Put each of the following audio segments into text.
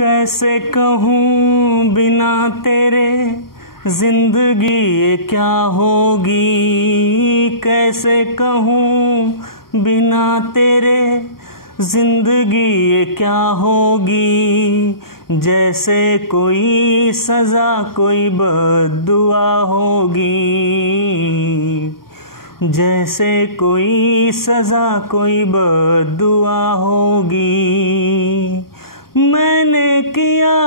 कैसे कहूँ बिना तेरे जिंदगी ये क्या होगी, कैसे कहूँ बिना तेरे जिंदगी ये क्या होगी। जैसे कोई सजा कोई बद्दुआ होगी, जैसे कोई सजा कोई बद्दुआ होगी। मैंने किया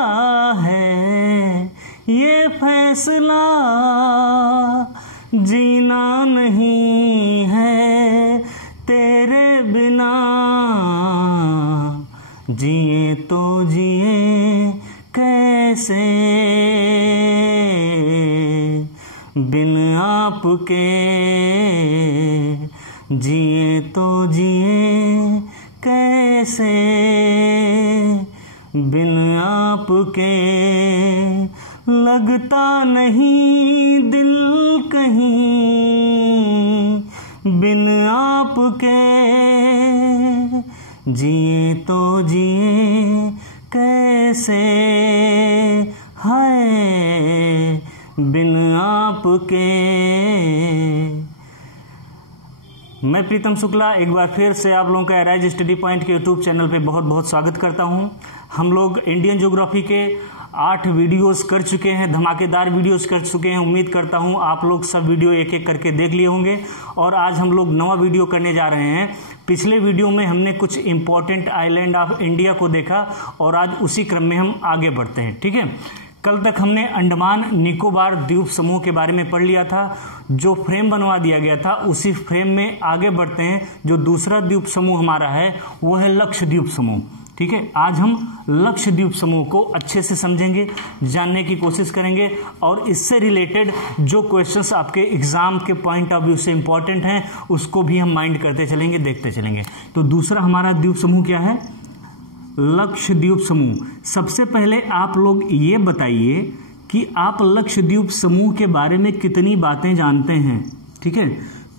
है ये फैसला, जीना नहीं है तेरे बिना। जिए तो जिए कैसे बिन आपके, जिए तो जिए कैसे बिन आपके। लगता नहीं दिल कहीं बिन आपके, जिए तो जिए कैसे है बिन आपके। मैं प्रीतम शुक्ला एक बार फिर से आप लोगों का राइज स्टडी पॉइंट के यूट्यूब चैनल पे बहुत बहुत स्वागत करता हूं। हम लोग इंडियन ज्योग्राफी के 8 वीडियोस कर चुके हैं, धमाकेदार वीडियोस कर चुके हैं। उम्मीद करता हूं आप लोग सब वीडियो एक एक करके देख लिए होंगे और आज हम लोग नवा वीडियो करने जा रहे हैं। पिछले वीडियो में हमने कुछ इंपॉर्टेंट आइलैंड ऑफ इंडिया को देखा और आज उसी क्रम में हम आगे बढ़ते हैं। ठीक है, कल तक हमने अंडमान निकोबार द्वीप समूह के बारे में पढ़ लिया था। जो फ्रेम बनवा दिया गया था उसी फ्रेम में आगे बढ़ते हैं। जो दूसरा द्वीप समूह हमारा है वो है लक्षद्वीप समूह। ठीक है, आज हम लक्षद्वीप समूह को अच्छे से समझेंगे, जानने की कोशिश करेंगे और इससे रिलेटेड जो क्वेश्चंस आपके एग्जाम के पॉइंट ऑफ व्यू से इंपॉर्टेंट हैं उसको भी हम माइंड करते चलेंगे, देखते चलेंगे। तो दूसरा हमारा द्वीप समूह क्या है? लक्षद्वीप समूह। सबसे पहले आप लोग ये बताइए कि आप लक्षद्वीप समूह के बारे में कितनी बातें जानते हैं। ठीक है,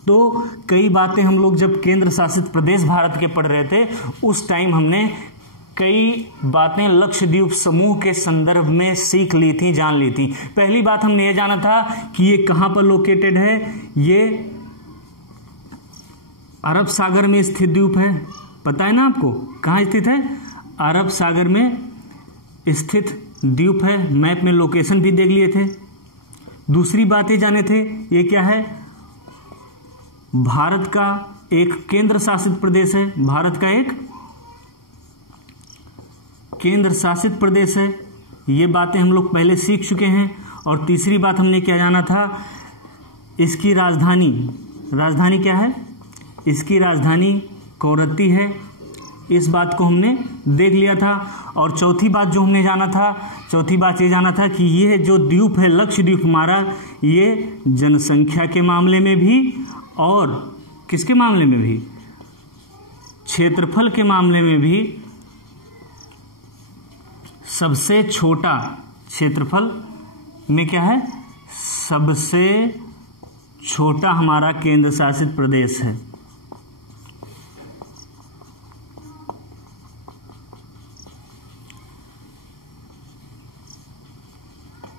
तो कई बातें हम लोग जब केंद्र शासित प्रदेश भारत के पढ़ रहे थे उस टाइम हमने कई बातें लक्षद्वीप समूह के संदर्भ में सीख ली थी, जान ली थी। पहली बात हमने ये जाना था कि ये कहां पर लोकेटेड है। ये अरब सागर में स्थित द्वीप है। पता है ना आपको कहां स्थित है? अरब सागर में स्थित द्वीप है। मैप में लोकेशन भी देख लिए थे। दूसरी बात ये जाने थे, ये क्या है? भारत का एक केंद्र शासित प्रदेश है। भारत का एक केंद्र शासित प्रदेश है। ये बातें हम लोग पहले सीख चुके हैं। और तीसरी बात हमने क्या जाना था? इसकी राजधानी, राजधानी क्या है? इसकी राजधानी कौरत्ती है। इस बात को हमने देख लिया था। और चौथी बात जो हमने जाना था, चौथी बात ये जाना था कि ये जो द्वीप है लक्षद्वीप हमारा, ये जनसंख्या के मामले में भी और किसके मामले में भी, क्षेत्रफल के मामले में भी सबसे छोटा, क्षेत्रफल में क्या है? सबसे छोटा हमारा केंद्र शासित प्रदेश है।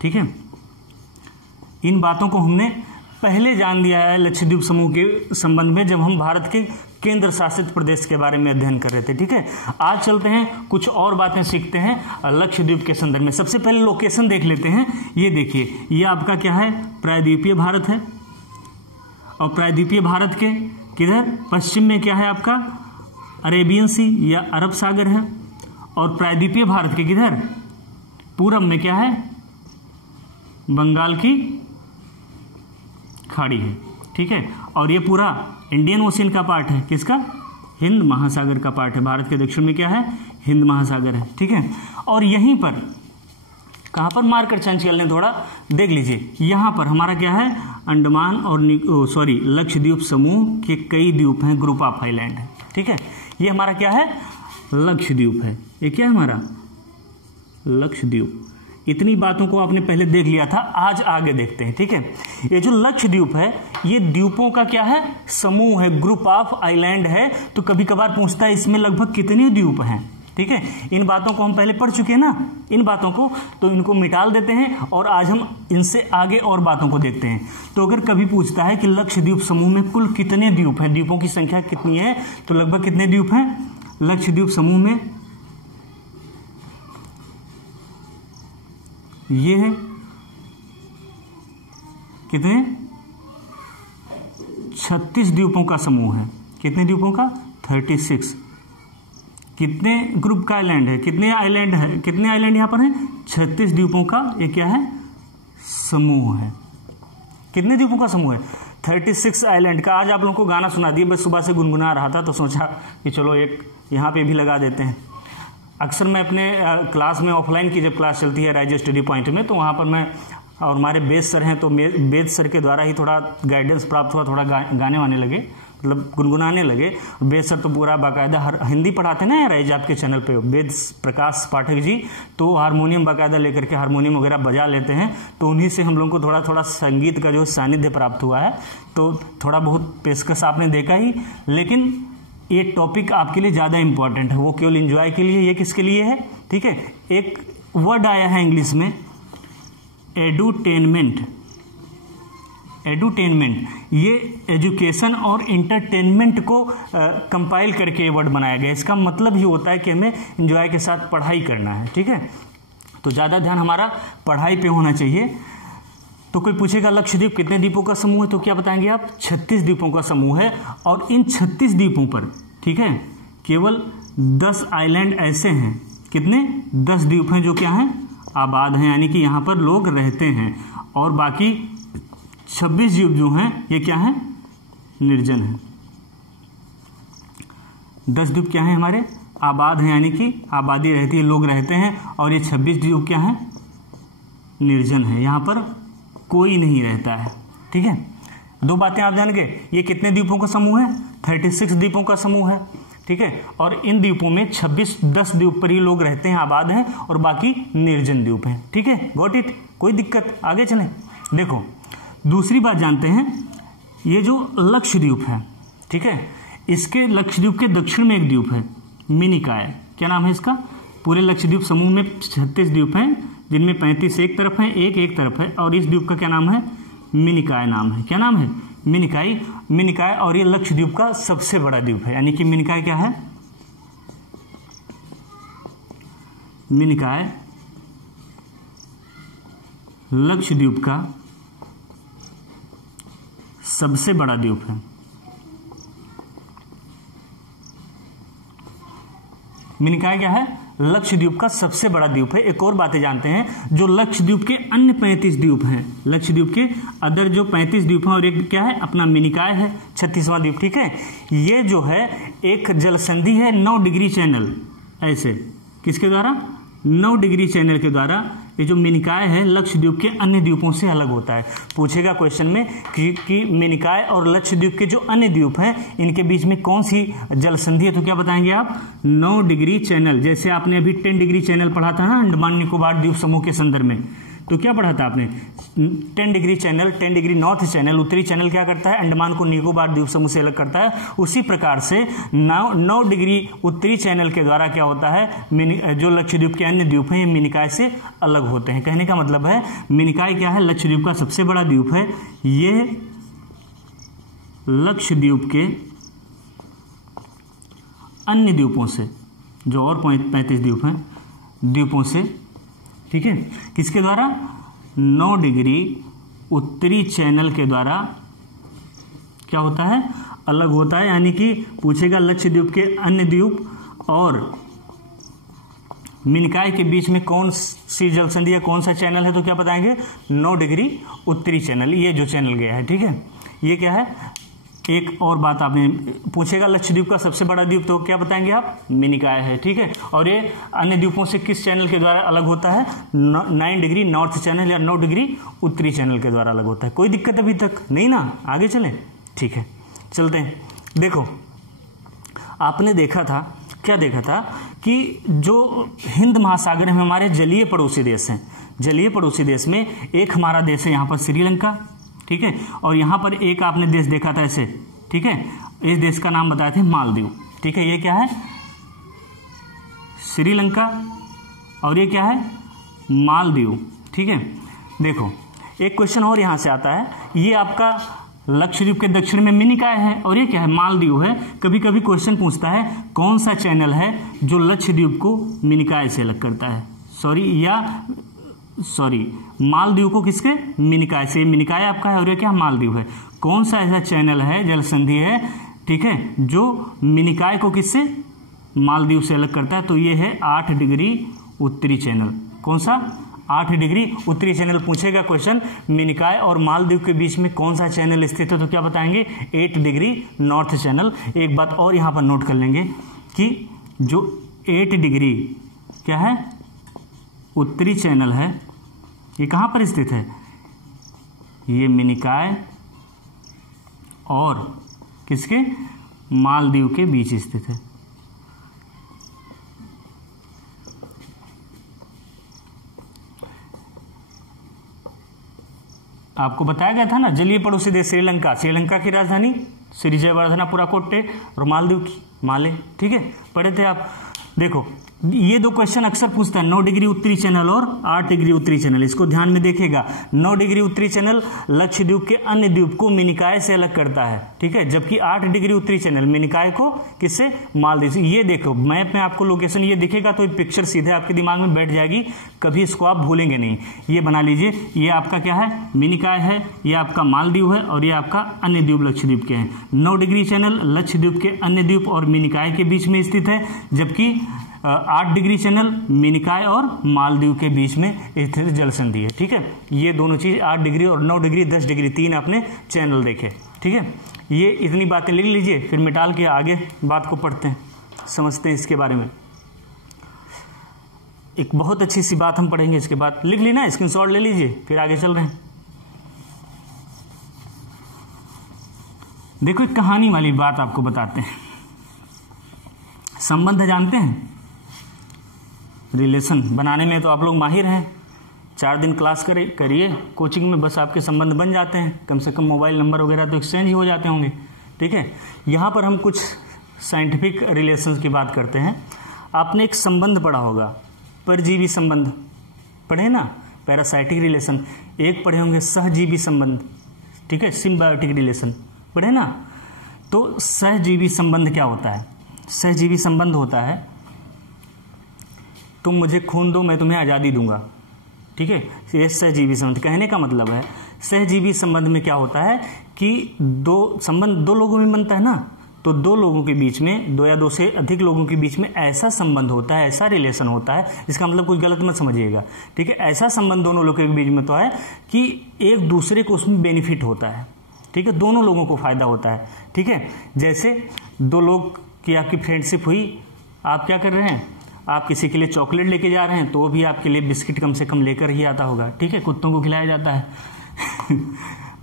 ठीक है, इन बातों को हमने पहले जान लिया है लक्षद्वीप समूह के संबंध में जब हम भारत के केंद्र शासित प्रदेश के बारे में अध्ययन कर रहे थे। ठीक है, आज चलते हैं कुछ और बातें सीखते हैं लक्षद्वीप के संदर्भ में। सबसे पहले लोकेशन देख लेते हैं। ये देखिए, ये आपका क्या है? प्रायद्वीपीय भारत है। और प्रायद्वीपीय भारत के किधर? पश्चिम में क्या है आपका? अरेबियन सी या अरब सागर है। और प्रायद्वीपीय भारत के किधर? पूरब में क्या है? बंगाल की खाड़ी है। ठीक है, और ये पूरा इंडियन ओशियन का पार्ट है। किसका? हिंद महासागर का पार्ट है। भारत के दक्षिण में क्या है? हिंद महासागर है। ठीक है, और यहीं पर कहां पर मार्कर चेंज कर लें, थोड़ा देख लीजिए। यहां पर हमारा क्या है? अंडमान और लक्षद्वीप समूह के कई द्वीप हैं, ग्रुप ऑफ आइलैंड है। ठीक है, ये हमारा क्या है? लक्षद्वीप है। ये क्या है हमारा? लक्षद्वीप। इतनी बातों को आपने पहले देख लिया था, आज आगे देखते हैं। ठीक है, ये जो लक्षद्वीप है ये द्वीपों का क्या है? समूह है, ग्रुप ऑफ आइलैंड है। तो कभी कभार पूछता है इसमें लगभग कितने द्वीप हैं। ठीक है, इन बातों को हम पहले पढ़ चुके हैं ना, इन बातों को, तो इनको मिटाल देते हैं और आज हम इनसे आगे और बातों को देखते हैं। तो अगर कभी पूछता है कि लक्षद्वीप समूह में कुल कितने द्वीप हैं, द्वीपों की संख्या कितनी है, तो लगभग कितने द्वीप हैं लक्षद्वीप समूह में, ये है कितने 36 द्वीपों का समूह है। कितने द्वीपों का 36। कितने ग्रुप का आइलैंड है, कितने आइलैंड है, कितने आइलैंड यहां पर है 36 द्वीपों का ये क्या है समूह है। कितने द्वीपों का समूह है 36 आइलैंड का। आज आप लोगों को गाना सुना दिया, बस सुबह से गुनगुना रहा था तो सोचा कि चलो एक यहाँ पे भी लगा देते हैं। अक्सर मैं अपने क्लास में ऑफलाइन की जब क्लास चलती है राइज स्टडी पॉइंट में, तो वहाँ पर मैं और हमारे बेद सर हैं तो बेद सर के द्वारा ही थोड़ा गाइडेंस प्राप्त हुआ, थोड़ा गाने वाने लगे, मतलब गुनगुनाने लगे। बेद सर तो पूरा बाकायदा हिंदी पढ़ाते ना राइज आपके चैनल पे, बेद प्रकाश पाठक जी, तो हारमोनियम बाकायदा लेकर के हारमोनियम वगैरह बजा लेते हैं, तो उन्हीं से हम लोग को थोड़ा थोड़ा संगीत का जो सानिध्य प्राप्त हुआ है, तो थोड़ा बहुत पेशकश आपने देखा ही। लेकिन ये टॉपिक आपके लिए ज़्यादा इंपॉर्टेंट है, वो केवल एंजॉय के लिए, ये किसके लिए है, ठीक है। एक वर्ड आया है इंग्लिश में एडुटेनमेंट, एडुटेनमेंट, ये एजुकेशन और इंटरटेनमेंट को कंपाइल करके ये वर्ड बनाया गया। इसका मतलब ही होता है कि हमें एंजॉय के साथ पढ़ाई करना है, ठीक है। तो ज़्यादा ध्यान हमारा पढ़ाई पे होना चाहिए। तो कोई पूछेगा लक्षद्वीप कितने द्वीपों का समूह है, तो क्या बताएंगे आप 36 द्वीपों का समूह है। और इन 36 द्वीपों पर, ठीक है, केवल 10 आइलैंड ऐसे हैं, कितने 10 द्वीप हैं जो क्या हैं आबाद हैं, यानी कि यहाँ पर लोग रहते हैं, और बाकी 26 द्वीप जो हैं ये क्या हैं निर्जन हैं। 10 द्वीप क्या हैं हमारे आबाद हैं, यानी कि आबादी रहती है, लोग रहते हैं, और ये 26 द्वीप क्या हैं निर्जन है, यहाँ पर कोई नहीं रहता है, ठीक है। दो बातें आप जान गए, ये कितने द्वीपों का समूह है 36 द्वीपों का समूह है, ठीक है। और इन द्वीपों में 10 द्वीप पर ही लोग रहते हैं, आबाद हैं, और बाकी निर्जन द्वीप हैं, ठीक है। गॉट इट, कोई दिक्कत, आगे चलें। देखो दूसरी बात जानते हैं, ये जो लक्षद्वीप है, ठीक है, इसके लक्षद्वीप के दक्षिण में एक द्वीप है मिनिकॉय, क्या नाम है इसका, पूरे लक्षद्वीप समूह में 36 द्वीप हैं, जिनमें 35 एक तरफ है, एक तरफ है, और इस द्वीप का क्या नाम है मिनिकॉय नाम है। क्या नाम है मिनिकॉय, और ये लक्षद्वीप का सबसे बड़ा द्वीप है, यानी कि मिनिकॉय क्या है, मिनिकॉय लक्षद्वीप का सबसे बड़ा द्वीप है। मिनिकॉय क्या है लक्षद्वीप का सबसे बड़ा द्वीप है। एक और बातें जानते हैं, जो लक्षद्वीप के अन्य 35 द्वीप हैं, लक्षद्वीप के अदर जो 35 द्वीप हैं, और एक क्या है अपना मिनिकॉय है 36वां द्वीप, ठीक है। ये जो है एक जलसंधि है 9 डिग्री चैनल, ऐसे किसके द्वारा 9 डिग्री चैनल के द्वारा ये जो मिनिकॉय है लक्षद्वीप के अन्य द्वीपों से अलग होता है। पूछेगा क्वेश्चन में कि मिनिकॉय और लक्षद्वीप के जो अन्य द्वीप हैं इनके बीच में कौन सी जलसंधि है, तो क्या बताएंगे आप 9 डिग्री चैनल। जैसे आपने अभी 10 डिग्री चैनल पढ़ा था ना अंडमान निकोबार द्वीप समूह के संदर्भ में, तो क्या पढ़ा था आपने 10 degree channel, 10 degree north channel, उत्तरी चैनल क्या करता है अंडमान को निकोबार द्वीप समूह से अलग करता है। उसी प्रकार से 9 डिग्री उत्तरी चैनल के द्वारा क्या होता है जो लक्षद्वीप के अन्य द्वीप हैं ये मिनिकॉय से अलग होते हैं। कहने का मतलब है मिनिकॉय क्या है लक्षद्वीप का सबसे बड़ा द्वीप है, ये लक्षद्वीप के अन्य द्वीपों से, जो और 35 द्वीप हैं द्वीपों से, ठीक है, किसके द्वारा 9 डिग्री उत्तरी चैनल के द्वारा क्या होता है अलग होता है। यानी कि पूछेगा लक्षद्वीप के अन्य द्वीप और मिनिकॉय के बीच में कौन सी जलसंधि या कौन सा चैनल है, तो क्या बताएंगे 9 डिग्री उत्तरी चैनल, ये जो चैनल गया है, ठीक है। ये क्या है, एक और बात आपने पूछेगा लक्षद्वीप का सबसे बड़ा द्वीप, तो क्या बताएंगे आप मिनिकॉय है, ठीक है। और ये अन्य द्वीपों से किस चैनल के द्वारा अलग होता है 9 डिग्री नॉर्थ चैनल या 9 डिग्री उत्तरी चैनल के द्वारा अलग होता है। कोई दिक्कत अभी तक नहीं ना, आगे चलें, ठीक है चलते हैं। देखो आपने देखा था, क्या देखा था कि जो हिंद महासागर में हमारे जलीय पड़ोसी देश हैं, जलीय पड़ोसी देश में एक हमारा देश है यहाँ पर श्रीलंका, ठीक है, और यहां पर एक आपने देश देखा था ऐसे, ठीक है, इस देश का नाम बताए थे मालदीव, ठीक है। ये क्या है श्रीलंका और ये क्या है, मालदीव। ठीक है, देखो एक क्वेश्चन और यहां से आता है, ये आपका लक्षद्वीप के दक्षिण में मिनिकॉय है और ये क्या है, मालदीव है। कभी कभी क्वेश्चन पूछता है कौन सा चैनल है जो लक्षद्वीप को मिनिकॉय से अलग करता है, मालदीव को किसके, मिनिकॉय से। मिनिकॉय आपका है और ये क्या, मालदीव है। कौन सा ऐसा चैनल है, जल संधि है, ठीक है, जो मिनिकॉय को किससे, मालदीव से अलग करता है? तो ये है 8 डिग्री उत्तरी चैनल। कौन सा, 8 डिग्री उत्तरी चैनल पूछेगा क्वेश्चन। मिनिकॉय और मालदीव के बीच में कौन सा चैनल स्थित है, तो क्या बताएंगे, 8 डिग्री नॉर्थ चैनल। एक बात और यहां पर नोट कर लेंगे कि जो 8 डिग्री क्या है, उत्तरी चैनल है, ये कहां पर स्थित है, ये मिनिकॉय और किसके, मालदीव के बीच स्थित है। आपको बताया गया था ना, जलीय पड़ोसी देश श्रीलंका, श्रीलंका की राजधानी श्री जयवर्धनापुरा कोट्टे और मालदीव की माले। ठीक है, पढ़े थे आप। देखो ये दो क्वेश्चन अक्सर पूछता है, 9 डिग्री उत्तरी चैनल और 8 डिग्री उत्तरी चैनल। इसको ध्यान में देखेगा, 9 डिग्री उत्तरी चैनल लक्षद्वीप के अन्य द्वीप को मिनिकॉय से अलग करता है, ठीक है, जबकि 8 डिग्री उत्तरी चैनल मिनिकॉय को किससे, मालदीव से। ये देखो मैप में आपको लोकेशन ये दिखेगा तो ये पिक्चर सीधे आपके दिमाग में बैठ जाएगी, कभी इसको आप भूलेंगे नहीं। ये बना लीजिए, ये आपका क्या है, मिनिकॉय है, ये आपका मालदीव है और ये आपका अन्य द्वीप लक्षद्वीप के हैं। 9 डिग्री चैनल लक्षद्वीप के अन्य द्वीप और मिनिकॉय के बीच में स्थित है, जबकि 8 डिग्री चैनल मिनिकॉय और मालदीव के बीच में स्थित जल संधि है। ठीक है, ये दोनों चीज 8 डिग्री और 9 डिग्री 10 डिग्री 3 आपने चैनल देखे। ठीक है, ये इतनी बातें लिख लीजिए, फिर मिटाल के आगे बात को पढ़ते हैं, समझते हैं इसके बारे में। एक बहुत अच्छी सी बात हम पढ़ेंगे इसके बाद, लिख ली ना, स्क्रीनशॉट ले लीजिए, फिर आगे चल रहे हैं। देखो एक कहानी वाली बात आपको बताते हैं। संबंध जानते हैं, रिलेशन बनाने में तो आप लोग माहिर हैं, 4 दिन क्लास करिए कोचिंग में, बस आपके संबंध बन जाते हैं, कम से कम मोबाइल नंबर वगैरह तो एक्सचेंज ही हो जाते होंगे। ठीक है, यहाँ पर हम कुछ साइंटिफिक रिलेशंस की बात करते हैं। आपने एक संबंध पढ़ा होगा, परजीवी संबंध पढ़े ना, पैरासाइटिक रिलेशन। एक पढ़े होंगे सहजीवी संबंध, ठीक है, सिम्बायोटिक रिलेशन पढ़े ना। तो सहजीवी संबंध क्या होता है, सहजीवी संबंध होता है तुम मुझे खून दो मैं तुम्हें आज़ादी दूंगा। ठीक है, ये सहजीवी संबंध। कहने का मतलब है सहजीवी संबंध में क्या होता है कि संबंध दो लोगों में बनता है ना, तो 2 लोगों के बीच में, 2 या 2 से अधिक लोगों के बीच में ऐसा संबंध होता है, ऐसा रिलेशन होता है, इसका मतलब कुछ गलत मत समझिएगा। ठीक है, ऐसा संबंध दोनों लोगों के बीच में तो है कि एक दूसरे को उसमें बेनिफिट होता है। ठीक है, दोनों लोगों को फायदा होता है। ठीक है, जैसे 2 लोग की आपकी फ्रेंडशिप हुई, आप क्या कर रहे हैं, आप किसी के लिए चॉकलेट लेके जा रहे हैं तो वो भी आपके लिए बिस्किट कम से कम लेकर ही आता होगा। ठीक है, कुत्तों को खिलाया जाता है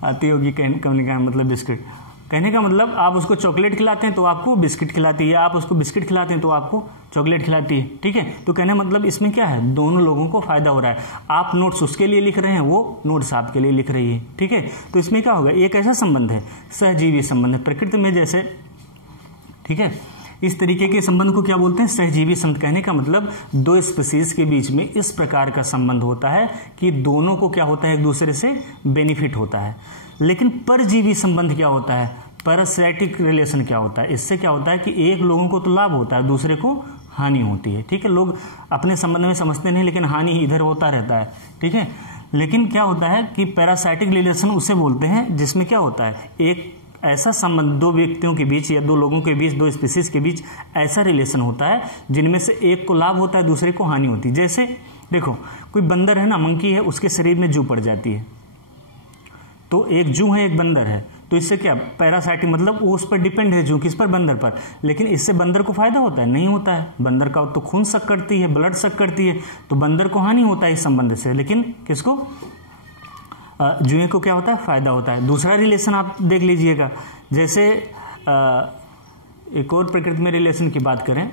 आती होगी कहने का मतलब बिस्किट। कहने का मतलब आप उसको चॉकलेट खिलाते हैं तो आपको बिस्किट खिलाती है, आप उसको बिस्किट खिलाते हैं तो आपको चॉकलेट खिलाती है। ठीक है, तो कहने का मतलब इसमें क्या है, दोनों लोगों को फायदा हो रहा है। आप नोट्स उसके लिए लिख रहे हैं, वो नोट्स आपके लिए लिख रही है। ठीक है, तो इसमें क्या होगा, एक ऐसा संबंध है, सहजीवी संबंध है, प्रकृति में जैसे। ठीक है, इस तरीके के संबंध को क्या बोलते हैं, सहजीवी संबंध। कहने का मतलब 2 स्पीशीज के बीच में इस प्रकार का संबंध होता है कि दोनों को क्या होता है, एक दूसरे से बेनिफिट होता है। लेकिन परजीवी संबंध क्या होता है, पैरासाइटिक रिलेशन क्या होता है, इससे क्या होता है कि एक लोगों को तो लाभ होता है, दूसरे को हानि होती है। ठीक है, लोग अपने संबंध में समझते नहीं, लेकिन हानि इधर होता रहता है। ठीक है, लेकिन क्या होता है कि पैरासाइटिक रिलेशन उसे बोलते हैं जिसमें क्या होता है, एक ऐसा संबंध 2 व्यक्तियों के बीच या 2 लोगों के बीच, 2 स्पीशीज के बीच ऐसा रिलेशन होता है जिनमें से एक को लाभ होता है, दूसरे को हानि होती है। जैसे देखो कोई बंदर है ना, मंकी है, उसके शरीर में जू पड़ जाती है, तो एक जू है एक बंदर है, तो इससे क्या, पैरासाइटिक मतलब वो उस पर डिपेंड है, जू किस पर, बंदर पर। लेकिन इससे बंदर को फायदा होता है, नहीं होता है। बंदर का तो खून सक करती है, ब्लड सक करती है, तो बंदर को हानि होता है इस संबंध से, लेकिन किसको, जुए को क्या होता है, फायदा होता है। दूसरा रिलेशन आप देख लीजिएगा, जैसे एक और प्रकृति में रिलेशन की बात करें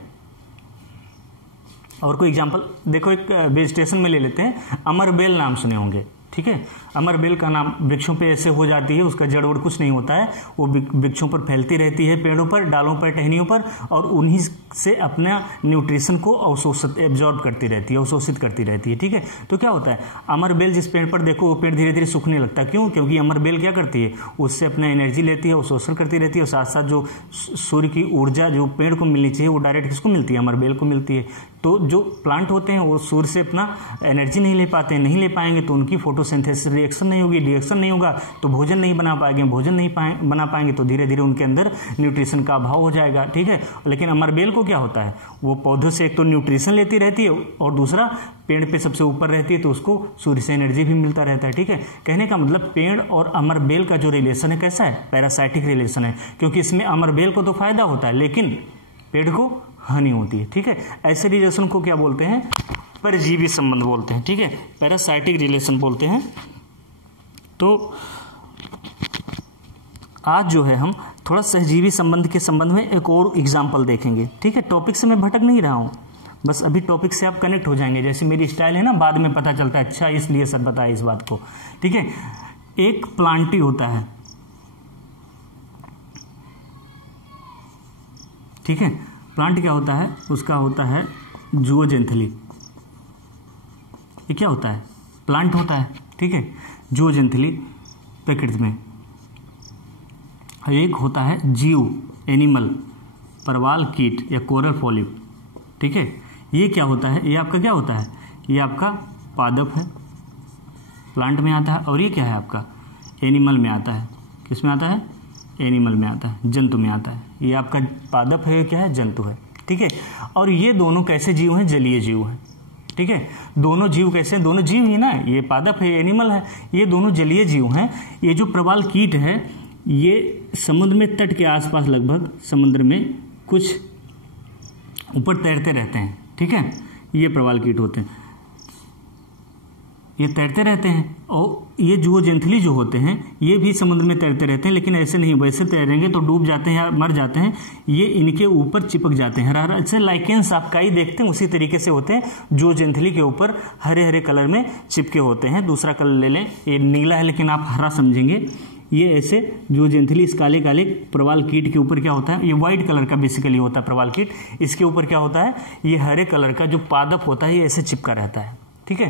और कोई एग्जांपल देखो, एक वेजिटेशन में ले लेते हैं, अमरबेल नाम सुने होंगे। ठीक है। अमरबेल का नाम वृक्षों पे ऐसे हो जाती है, उसका जड़ वड़ कुछ नहीं होता है, वो वृक्षों पर फैलती रहती है, पेड़ों पर, डालों पर, टहनियों पर, और उन्हीं से अपना न्यूट्रिशन को अवशोषित एब्जॉर्ब करती रहती है, अवशोषित करती रहती है, ठीक है। तो क्या होता है, अमरबेल जिस पेड़ पर देखो वो पेड़ धीरे धीरे सूखने लगता है। क्यों? क्योंकि अमरबेल क्या करती है, उससे अपना एनर्जी लेती है, अवशोषण करती रहती है, और साथ साथ जो सूर्य की ऊर्जा जो पेड़ को मिलनी चाहिए वो डायरेक्ट किसको मिलती है, अमरबेल को मिलती है। तो जो प्लांट होते हैं वो सूर्य से अपना एनर्जी नहीं ले पाते हैं, नहीं ले पाएंगे तो उनकी फोटोसिंथेसिस रिएक्शन नहीं होगी, रिएक्शन नहीं होगा तो भोजन नहीं बना पाएंगे, भोजन नहीं बना पाएंगे तो धीरे धीरे उनके अंदर न्यूट्रिशन का अभाव हो जाएगा, ठीक है। लेकिन अमरबेल को क्या होता है, वो पौधों से एक तो न्यूट्रिशन लेती रहती है और दूसरा पेड़ पे सबसे ऊपर रहती है तो उसको सूर्य से एनर्जी भी मिलता रहता है, ठीक है। कहने का मतलब पेड़ और अमरबेल का जो रिलेशन है कैसा है, पैरासाइटिक रिलेशन है, क्योंकि इसमें अमरबेल को तो फायदा होता है लेकिन पेड़ को हानि होती है, ठीक है। ऐसे रिलेशन को क्या बोलते हैं, परजीवी संबंध बोलते हैं, ठीक है, पैरासाइटिक रिलेशन बोलते हैं। तो आज जो है हम थोड़ा सहजीवी संबंध के संबंध में एक और एग्जाम्पल देखेंगे, ठीक है। टॉपिक से मैं भटक नहीं रहा हूं, बस अभी टॉपिक से आप कनेक्ट हो जाएंगे, जैसे मेरी स्टाइल है ना, बाद में पता चलता है अच्छा इसलिए सर बताया इस बात को, ठीक है। एक प्लांटी होता है, ठीक है, प्लांट क्या होता है, उसका होता है जूओजेंथली। ये क्या होता है, प्लांट होता है, ठीक है, जूओजेंथली प्रकृति में। एक होता है जीव, एनिमल, परवाल कीट या कोरल पॉलिप, ठीक है। ये क्या होता है, ये आपका क्या होता है, ये आपका पादप है, प्लांट में आता है, और ये क्या है आपका एनिमल में आता है। किस में आता है, एनिमल में आता है, जंतु में आता है। ये आपका पादप है, क्या है, जंतु है, ठीक है। और ये दोनों कैसे जीव हैं, जलीय जीव हैं, ठीक है। दोनों जीव कैसे हैं, दोनों जीव ही ना, ये पादप है, एनिमल है, ये दोनों जलीय जीव हैं। ये जो प्रवाल कीट है ये समुद्र में तट के आसपास लगभग समुद्र में कुछ ऊपर तैरते रहते हैं, ठीक है। ये प्रवाल कीट होते हैं, ये तैरते रहते हैं। और ये जूओजेंथली जो होते हैं ये भी समुद्र में तैरते रहते हैं, लेकिन ऐसे नहीं, वैसे तैरेंगे तो डूब जाते हैं या मर जाते हैं, ये इनके ऊपर चिपक जाते हैं। हरा जैसे लाइकेंस आप काई देखते हैं उसी तरीके से होते हैं, जूओजेंथली के ऊपर हरे हरे कलर में चिपके होते हैं। दूसरा कलर ले लें, ये नीला है लेकिन आप हरा समझेंगे। ये ऐसे जूओजेंथली इस काले काले प्रवाल कीट के ऊपर क्या होता है, ये व्हाइट कलर का बेसिकली होता है प्रवाल कीट, इसके ऊपर क्या होता है, ये हरे कलर का जो पादप होता है ये ऐसे चिपका रहता है, ठीक है।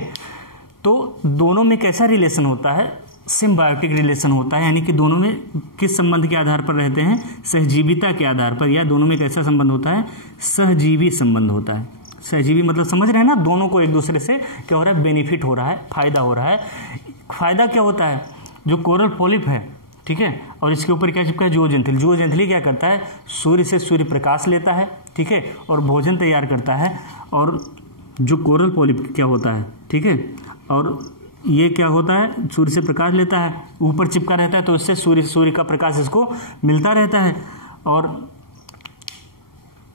तो दोनों में कैसा रिलेशन होता है, सिम्बायोटिक रिलेशन होता है, यानी कि दोनों में किस संबंध के आधार पर रहते हैं, सहजीविता के आधार पर, या दोनों में कैसा संबंध होता है, सहजीवी संबंध होता है। सहजीवी मतलब समझ रहे हैं ना, दोनों को एक दूसरे से क्या हो रहा है, बेनिफिट हो रहा है, फायदा हो रहा है। फायदा क्या होता है, जो कोरल पॉलिप है, ठीक है, और इसके ऊपर क्या चिपका है, जूओजेंथली। जूओजेंथली क्या करता है, सूर्य से सूर्य प्रकाश लेता है, ठीक है, और भोजन तैयार करता है। और जो कोरल पॉलिप क्या होता है, ठीक है, और ये क्या होता है, सूर्य से प्रकाश लेता है, ऊपर चिपका रहता है, तो इससे सूर्य का प्रकाश इसको मिलता रहता है। और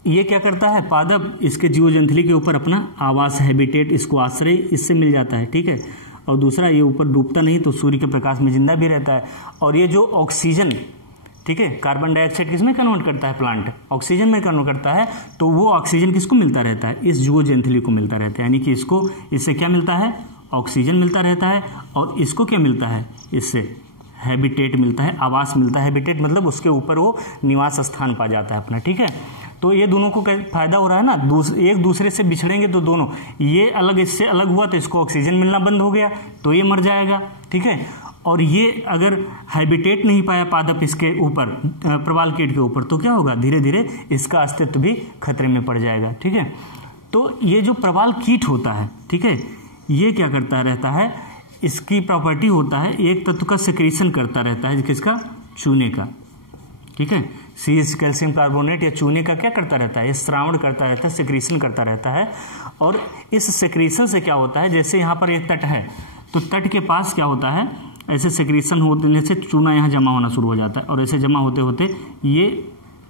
ये क्या करता है, पादप इसके जूओजेंथली के ऊपर अपना आवास, हैबिटेट, इसको आश्रय इससे मिल जाता है, ठीक है। और दूसरा ये ऊपर डूबता नहीं तो सूर्य के प्रकाश में जिंदा भी रहता है। और ये जो ऑक्सीजन, ठीक है, कार्बन डाइऑक्साइड किसमें कन्वर्ट करता है, प्लांट ऑक्सीजन में कन्वर्ट करता है, तो वो ऑक्सीजन किसको मिलता रहता है, इस जूओजेंथली को मिलता रहता है। यानी कि इसको, इससे क्या मिलता है, ऑक्सीजन मिलता रहता है, और इसको क्या मिलता है, इससे हैबिटेट मिलता है, आवास मिलता है। हैबिटेट मतलब उसके ऊपर वो निवास स्थान पा जाता है अपना, ठीक है। तो ये दोनों को फायदा हो रहा है ना, एक दूसरे से बिछड़ेंगे तो दोनों, ये अलग इससे अलग हुआ तो इसको ऑक्सीजन मिलना बंद हो गया तो ये मर जाएगा, ठीक है। और ये अगर हैबिटेट नहीं पाया पादप इसके ऊपर, प्रवाल कीट के ऊपर, तो क्या होगा, धीरे धीरे इसका अस्तित्व भी खतरे में पड़ जाएगा, ठीक है। तो ये जो प्रवाल कीट होता है, ठीक है, ये क्या करता रहता है, इसकी प्रॉपर्टी होता है एक तत्व का सिक्रीशन करता रहता है, किसका, चूने का, ठीक है। सीज कैल्शियम कार्बोनेट या चूने का क्या करता रहता है, स्रावण करता रहता है, सिक्रीशन करता रहता है। और इस सिक्रीशन से क्या होता है, जैसे यहाँ पर एक तट है तो तट के पास क्या होता है, ऐसे सिक्रीशन होने से चूना यहाँ जमा होना शुरू हो जाता है, और ऐसे जमा होते होते ये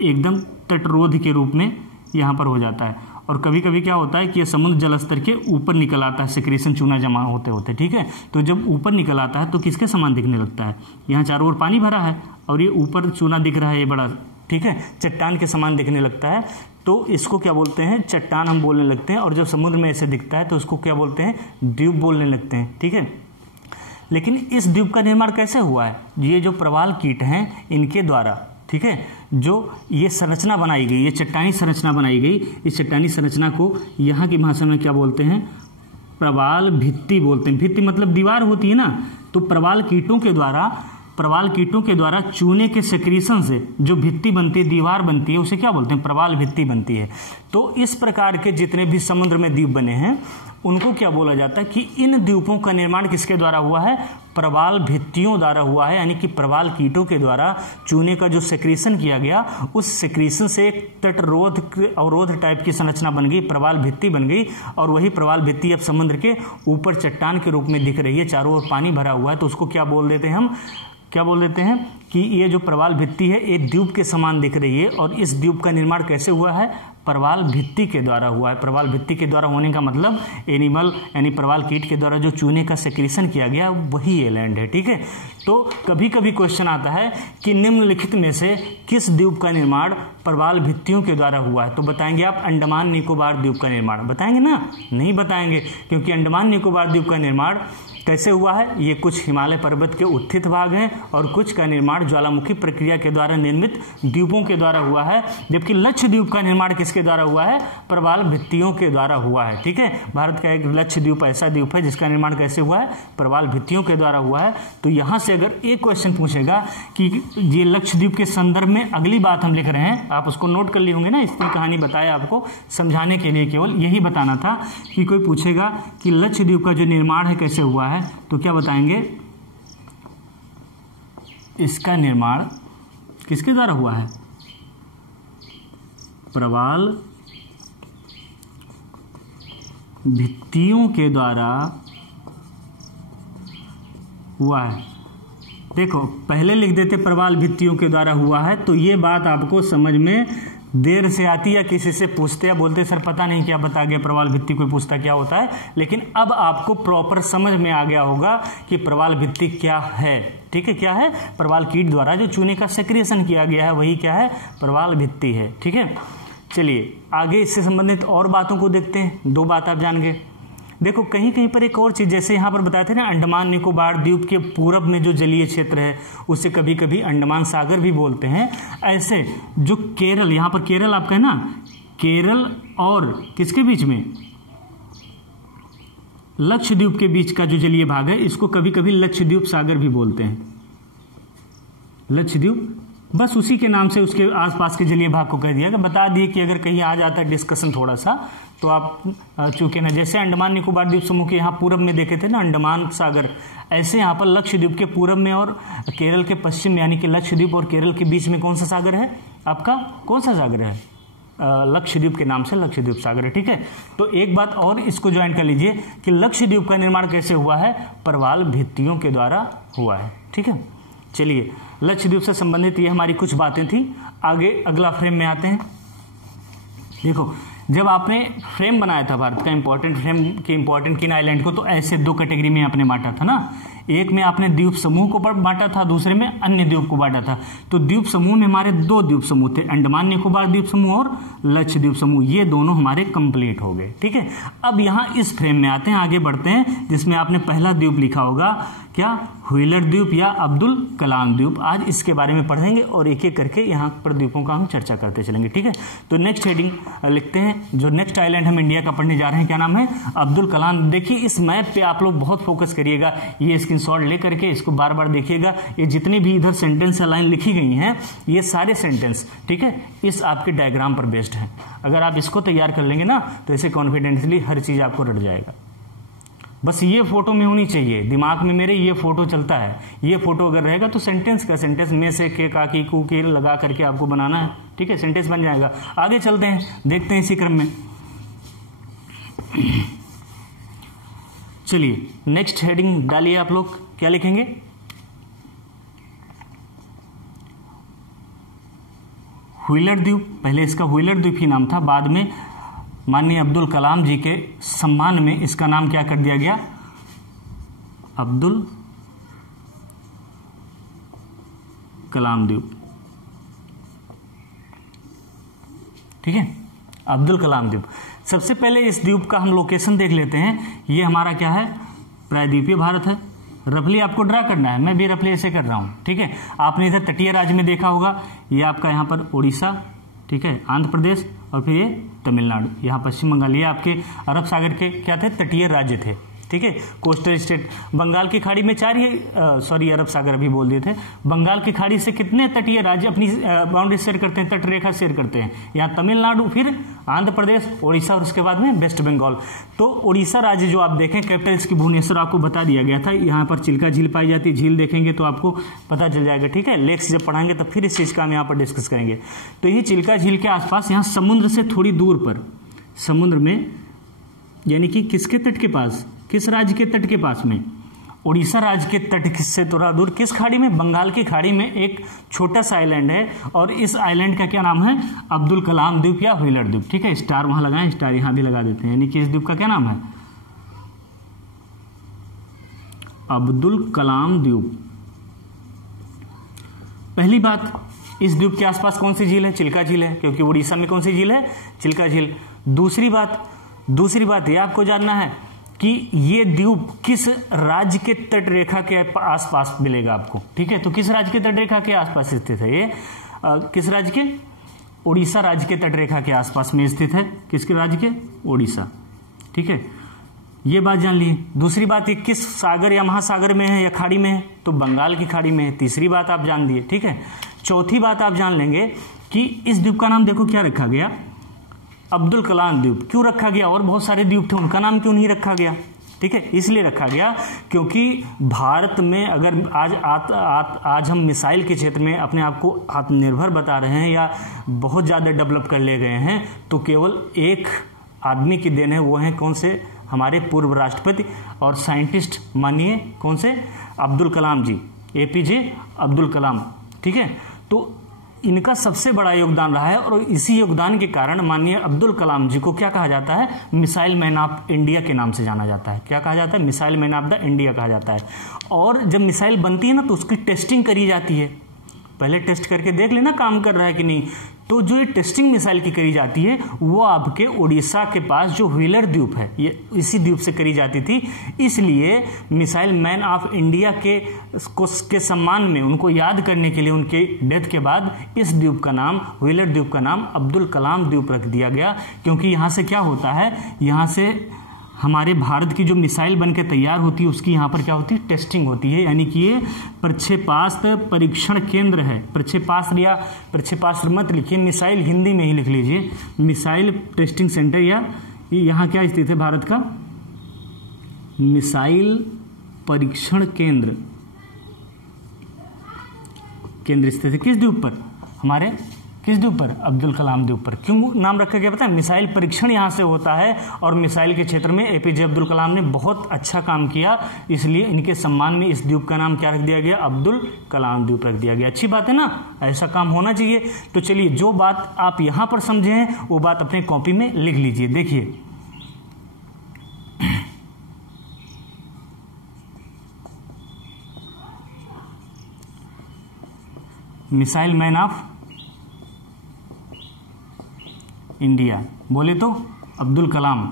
एकदम तटरोध के रूप में यहाँ पर हो जाता है। और कभी कभी क्या होता है कि ये समुद्र जल स्तर के ऊपर निकल आता है, सिक्रीशन चूना जमा होते होते, ठीक है। तो जब ऊपर निकल आता है तो किसके समान दिखने लगता है, यहाँ चारों ओर पानी भरा है और ये ऊपर चूना दिख रहा है, ये बड़ा, ठीक है, चट्टान के समान दिखने लगता है, तो इसको क्या बोलते हैं, चट्टान हम बोलने लगते हैं। और जब समुद्र में ऐसे दिखता है तो उसको क्या बोलते हैं, द्वीप बोलने लगते हैं, ठीक है। लेकिन इस द्वीप का निर्माण कैसे हुआ है? ये जो प्रवाल कीट हैं इनके द्वारा, ठीक है, जो ये संरचना बनाई गई, ये चट्टानी संरचना बनाई गई, इस चट्टानी संरचना को यहाँ की भाषा में क्या बोलते हैं? प्रवाल भित्ति बोलते हैं। भित्ति मतलब दीवार होती है ना, तो प्रवाल कीटों के द्वारा चूने के सेक्रीशन से जो भित्ति बनती है, दीवार बनती है, उसे क्या बोलते हैं? प्रवाल भित्ति बनती है। तो इस प्रकार के जितने भी समुद्र में द्वीप बने हैं उनको क्या बोला जाता है कि इन द्वीपों का निर्माण किसके द्वारा हुआ है? प्रवाल भित्तियों द्वारा हुआ है, यानी कि प्रवाल कीटों के द्वारा चूने का जो सेक्रीशन किया गया, उस सेक्रीशन से एक तटरोध अवरोध टाइप की संरचना बन गई, प्रवाल भित्ति बन गई, और वही प्रवाल भित्ति अब समुद्र के ऊपर चट्टान के रूप में दिख रही है, चारों ओर पानी भरा हुआ है। तो उसको क्या बोल देते हैं? हम क्या बोल देते हैं कि ये जो प्रवाल भित्ति है एक द्वीप के समान दिख रही है, और इस द्वीप का निर्माण कैसे हुआ है? प्रवाल भित्ति के द्वारा हुआ है। प्रवाल भित्ति के द्वारा होने का मतलब एनिमल यानी प्रवाल कीट के द्वारा जो चूने का सेक्रीशन किया गया वही ये लैंड है, ठीक है। तो कभी कभी क्वेश्चन आता है कि निम्नलिखित में से किस द्वीप का निर्माण प्रवाल भित्तियों के द्वारा हुआ है? तो बताएंगे आप अंडमान निकोबार द्वीप का निर्माण, बताएंगे ना? नहीं बताएंगे, क्योंकि अंडमान निकोबार द्वीप का निर्माण कैसे हुआ है? ये कुछ हिमालय पर्वत के उत्थित भाग हैं और कुछ का निर्माण ज्वालामुखी प्रक्रिया के द्वारा निर्मित द्वीपों के द्वारा हुआ है, जबकि लक्षद्वीप का निर्माण किसके द्वारा हुआ है? प्रवाल भित्तियों के द्वारा हुआ है, ठीक है। भारत का एक लक्षद्वीप ऐसा द्वीप है जिसका निर्माण कैसे हुआ है? प्रवाल भित्तियों के द्वारा हुआ है। तो यहाँ से अगर एक क्वेश्चन पूछेगा कि ये लक्षद्वीप के संदर्भ में अगली बात हम लिख रहे हैं, आप उसको नोट कर लिए होंगे ना, इसकी कहानी बताया आपको समझाने के लिए, केवल यही बताना था कि कोई पूछेगा कि लक्षद्वीप का जो निर्माण है कैसे हुआ है, तो क्या बताएंगे? इसका निर्माण किसके द्वारा हुआ है? प्रवाल भित्तियों के द्वारा हुआ है। देखो पहले लिख देते प्रवाल भित्तियों के द्वारा हुआ है, तो ये बात आपको समझ में देर से आती है। किसी से पूछते या बोलते सर पता नहीं क्या बता गया प्रवाल भित्ति, कोई पूछता क्या होता है, लेकिन अब आपको प्रॉपर समझ में आ गया होगा कि प्रवाल भित्ति क्या है, ठीक है। क्या है? प्रवाल कीट द्वारा जो चूने का सेक्रिएशन किया गया है वही क्या है? प्रवाल भित्ति है, ठीक है। चलिए आगे इससे संबंधित और बातों को देखते हैं। दो बात आप जान गए। देखो कहीं कहीं पर एक और चीज, जैसे यहाँ पर बताए थे ना अंडमान निकोबार द्वीप के पूरब में जो जलीय क्षेत्र है उसे कभी कभी अंडमान सागर भी बोलते हैं। ऐसे जो केरल, यहाँ पर केरल आपका है ना, केरल और किसके बीच में? लक्षद्वीप के बीच का जो जलीय भाग है इसको कभी कभी लक्षद्वीप सागर भी बोलते हैं। लक्षद्वीप बस उसी के नाम से उसके आसपास के जलीय भाग को कह दिया। बता दिए कि अगर कहीं आ जाता है डिस्कशन थोड़ा सा, तो आप चूंकि ना जैसे अंडमान निकोबार द्वीप समूह के यहाँ पूरब में देखे थे ना अंडमान सागर, ऐसे यहाँ पर लक्षद्वीप के पूरब में और केरल के पश्चिम यानी कि लक्षद्वीप और केरल के बीच में कौन सा सागर है आपका? कौन सा सागर है? लक्षद्वीप के नाम से लक्षद्वीप सागर है, ठीक है। तो एक बात और इसको ज्वाइन कर लीजिए कि लक्षद्वीप का निर्माण कैसे हुआ है? प्रवाल भित्तियों के द्वारा हुआ है, ठीक है। चलिए लक्षद्वीप से संबंधित ये हमारी कुछ बातें थी। आगे अगला फ्रेम में आते हैं। देखो जब आपने फ्रेम बनाया था भारत का इंपॉर्टेंट फ्रेम के इंपॉर्टेंट किन आइलैंड को, तो ऐसे दो कैटेगरी में आपने बांटा था ना। एक में आपने द्वीप समूह को बांटा था, दूसरे में अन्य द्वीप को बांटा था। तो द्वीप समूह में हमारे दो द्वीप समूह थे, अंडमान निकोबार द्वीप समूह और लक्षद्वीप समूह, ये दोनों हमारे कंप्लीट हो गए, ठीक है। अब यहाँ इस फ्रेम में आते हैं, आगे बढ़ते हैं, जिसमें आपने पहला द्वीप लिखा होगा क्या? व्हीलर द्वीप या अब्दुल कलाम द्वीप। आज इसके बारे में पढ़ेंगे और एक एक करके यहाँ पर द्वीपों का हम चर्चा करते चलेंगे, ठीक है। तो नेक्स्ट हेडिंग लिखते हैं, जो नेक्स्ट आइलैंड हम इंडिया का पढ़ने जा रहे हैं क्या नाम है? अब्दुल कलाम। देखिए इस मैप पे आप लोग बहुत फोकस करिएगा, ये स्क्रीनशॉट लेकर के इसको बार बार देखिएगा। ये जितनी भी इधर सेंटेंस या लाइन लिखी गई हैं ये सारे सेंटेंस, ठीक है, इस आपके डायग्राम पर बेस्ड हैं। अगर आप इसको तैयार कर लेंगे ना तो ऐसे कॉन्फिडेंटली हर चीज आपको रट जाएगा। बस ये फोटो में होनी चाहिए दिमाग में मेरे, ये फोटो चलता है। ये फोटो अगर रहेगा तो सेंटेंस का सेंटेंस में से के का की कू के लगा करके आपको बनाना है, ठीक है, सेंटेंस बन जाएगा। आगे चलते हैं, देखते हैं इसी क्रम में। चलिए नेक्स्ट हेडिंग डालिए आप लोग, क्या लिखेंगे? व्हीलर द्वीप। पहले इसका व्हीलर द्वीप ही नाम था, बाद में माननीय अब्दुल कलाम जी के सम्मान में इसका नाम क्या कर दिया गया? अब्दुल कलाम द्वीप, ठीक है, अब्दुल कलाम द्वीप। सबसे पहले इस द्वीप का हम लोकेशन देख लेते हैं। ये हमारा क्या है? प्रायद्वीपीय भारत है, रफली आपको ड्रा करना है, मैं भी रफली ऐसे कर रहा हूँ, ठीक है। आपने इधर तटीय राज्य में देखा होगा, ये आपका यहाँ पर उड़ीसा, ठीक है, आंध्र प्रदेश, और फिर ये तमिलनाडु, यहाँ पश्चिम बंगाल, ये आपके अरब सागर के क्या थे, तटीय राज्य थे, ठीक है। कोस्टल स्टेट, बंगाल की खाड़ी में 4 ही, सॉरी अरब सागर अभी बोल दिए थे। बंगाल की खाड़ी से कितने तटीय राज्य अपनी बाउंड्री शेयर करते हैं, तट रेखा शेयर करते हैं, यहाँ तमिलनाडु, फिर आंध्र प्रदेश, उड़ीसा, और उसके बाद में वेस्ट बंगाल। तो उड़ीसा राज्य जो आप देखें, कैपिटल इसकी भुवनेश्वर आपको बता दिया गया था। यहाँ पर चिल्का झील पाई जाती है, झील देखेंगे तो आपको पता चल जाएगा, ठीक है। लेक्स जब पढ़ाएंगे तब फिर इस चीज का हम यहाँ पर डिस्कस करेंगे। तो ये चिल्का झील के आसपास, यहाँ समुद्र से थोड़ी दूर पर, समुद्र में यानी कि किसके तट के पास, किस राज्य के तट के पास में, उड़ीसा राज्य के तट से थोड़ा दूर, किस खाड़ी में, बंगाल की खाड़ी में एक छोटा सा आइलैंड है, और इस आइलैंड का क्या नाम है, अब्दुल कलाम द्वीप या व्हीलर द्वीप, ठीक है। स्टार वहां लगाएं, स्टार यहां भी लगा देते हैं, यानी कि इस द्वीप का क्या नाम है, अब्दुल कलाम द्वीप। पहली बात, इस द्वीप के आसपास कौन सी झील है, चिल्का झील है, क्योंकि उड़ीसा में कौन सी झील है, चिल्का झील। दूसरी बात यह आपको जानना है कि ये द्वीप किस राज्य के तट रेखा के आसपास मिलेगा आपको, ठीक है। तो किस राज्य के तट रेखा के आसपास स्थित है ये, किस राज्य के, उड़ीसा राज्य के तट रेखा के आसपास में स्थित है, किसके राज्य के, उड़ीसा, ठीक है। ये बात जान ली। दूसरी बात, ये किस सागर या महासागर में है या खाड़ी में है, तो बंगाल की खाड़ी में है। तीसरी बात आप जान दिए, ठीक है। चौथी बात आप जान लेंगे कि इस द्वीप का नाम देखो क्या रखा गया, अब्दुल कलाम द्वीप। क्यों रखा गया, और बहुत सारे द्वीप थे, उनका नाम क्यों नहीं रखा गया, ठीक है। इसलिए रखा गया क्योंकि भारत में अगर आज हम मिसाइल के क्षेत्र में अपने आप को आत्मनिर्भर बता रहे हैं या बहुत ज़्यादा डेवलप कर ले गए हैं, तो केवल एक आदमी की देन है, वो है कौन से, हमारे पूर्व राष्ट्रपति और साइंटिस्ट, मानिए कौन से, अब्दुल कलाम जी, APJ अब्दुल कलाम, ठीक है। तो इनका सबसे बड़ा योगदान रहा है, और इसी योगदान के कारण माननीय अब्दुल कलाम जी को क्या कहा जाता है, मिसाइल मैन ऑफ इंडिया के नाम से जाना जाता है। क्या कहा जाता है, missile man of the India कहा जाता है। और जब मिसाइल बनती है ना, तो उसकी टेस्टिंग करी जाती है, पहले टेस्ट करके देख लेना काम कर रहा है कि नहीं। तो जो ये टेस्टिंग मिसाइल की करी जाती है, वो आपके उड़ीसा के पास जो व्हीलर द्वीप है, ये इसी द्वीप से करी जाती थी। इसलिए मिसाइल मैन ऑफ इंडिया के सम्मान में, उनको याद करने के लिए, उनके डेथ के बाद इस द्वीप का नाम, व्हीलर द्वीप का नाम अब्दुल कलाम द्वीप रख दिया गया। क्योंकि यहाँ से क्या होता है, यहाँ से हमारे भारत की जो मिसाइल बनकर तैयार होती है, उसकी यहाँ पर क्या होती है, टेस्टिंग होती है। यानी कि ये प्रक्षेपास्त्र परीक्षण केंद्र है। प्रक्षेपास्त्र या प्रक्षेपास्त्र मत लिखिए, मिसाइल हिंदी में ही लिख लीजिए, मिसाइल टेस्टिंग सेंटर, या यहाँ क्या स्थित है, भारत का मिसाइल परीक्षण केंद्र स्थित है। किस द्वीप पर, हमारे किस द्वीप पर, अब्दुल कलाम द्वीप पर। क्यों नाम रखा गया पता है, मिसाइल परीक्षण यहाँ से होता है, और मिसाइल के क्षेत्र में APJ अब्दुल कलाम ने बहुत अच्छा काम किया, इसलिए इनके सम्मान में इस द्वीप का नाम क्या रख दिया गया, अब्दुल कलाम द्वीप रख दिया गया। अच्छी बात है ना, ऐसा काम होना चाहिए। तो चलिए, जो बात आप यहाँ पर समझे हैं वो बात अपने कॉपी में लिख लीजिए। देखिए, मिसाइल मैन ऑफ इंडिया बोले तो अब्दुल कलाम,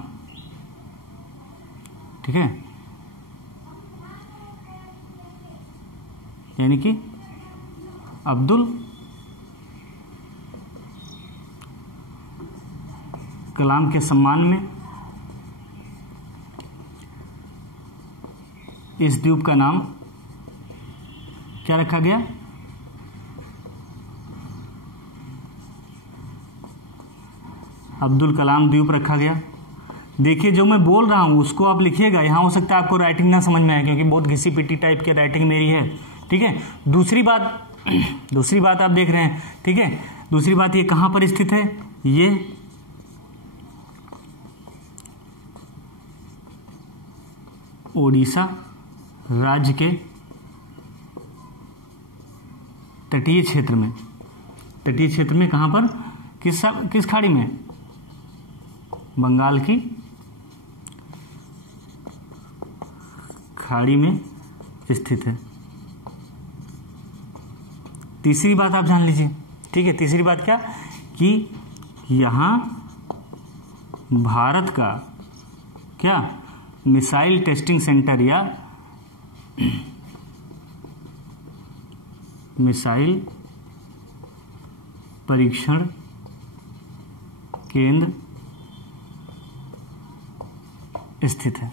ठीक है, यानी कि अब्दुल कलाम के सम्मान में इस द्वीप का नाम क्या रखा गया, अब्दुल कलाम द्वीप रखा गया। देखिए, जो मैं बोल रहा हूं उसको आप लिखिएगा। यहाँ हो सकता है आपको राइटिंग ना समझ में आए, क्योंकि बहुत घिसी पिटी टाइप की राइटिंग मेरी है, ठीक है। दूसरी बात आप देख रहे हैं, ठीक है। दूसरी बात, ये कहां पर स्थित है, ये ओडिशा राज्य के तटीय क्षेत्र में कहां पर, किस खाड़ी में, बंगाल की खाड़ी में स्थित है। तीसरी बात आप जान लीजिए, ठीक है। तीसरी बात क्या, कि यहां भारत का क्या मिसाइल टेस्टिंग सेंटर या मिसाइल परीक्षण केंद्र स्थित है।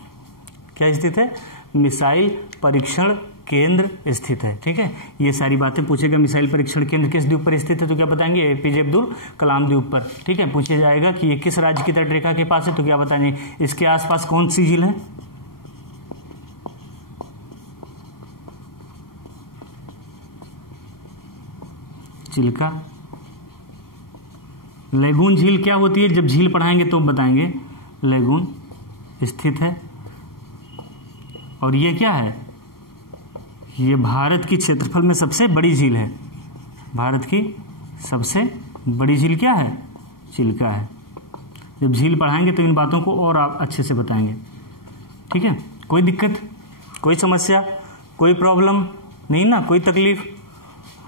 क्या स्थित है? मिसाइल परीक्षण केंद्र स्थित है। ठीक है, ये सारी बातें पूछेगा। मिसाइल परीक्षण केंद्र किस द्वीप पर स्थित है? तो क्या बताएंगे? एपीजे अब्दुल कलाम द्वीप पर। ठीक है, पूछा जाएगा कि ये किस राज्य की तटरेखा के पास है? तो क्या बताएंगे? इसके आसपास कौन सी झील है? चिल्का। लेगून झील क्या होती है? जब झील पढ़ाएंगे तो बताएंगे। लेगून स्थित है। और ये क्या है? ये भारत की क्षेत्रफल में सबसे बड़ी झील है। भारत की सबसे बड़ी झील क्या है? चिल्का है। जब झील पढ़ाएंगे तो इन बातों को और आप अच्छे से बताएंगे। ठीक है, कोई दिक्कत, कोई समस्या, कोई प्रॉब्लम नहीं ना? कोई तकलीफ